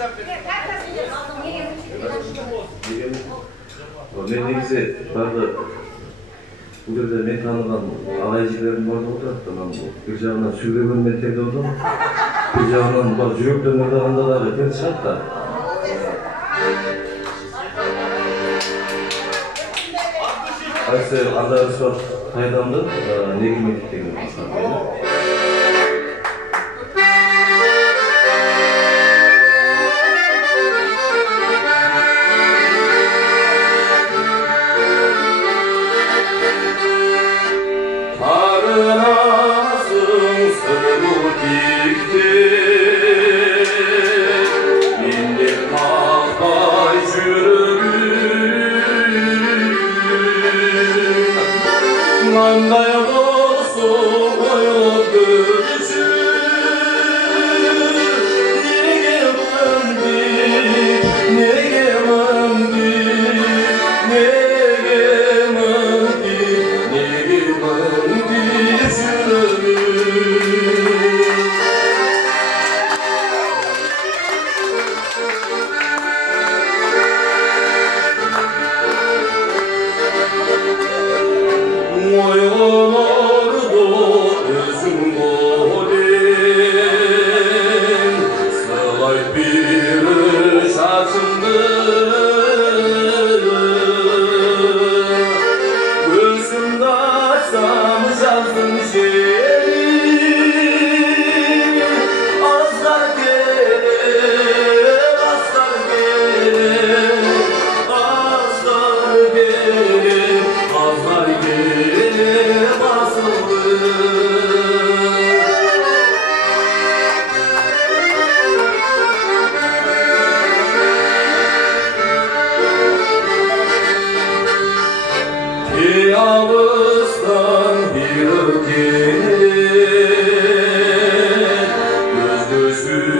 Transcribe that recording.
Мен негізі барды бұл жерде мен таныған ағай жерлерім бар деп отырады. Bir жағынан сөйлегенмен терде отырмын, bir жағынан жүректен ырдағанда дағы теріс шығады да. Қайсы андай Рысбат Тайдамды неге мектептегі басқармайды. Gözü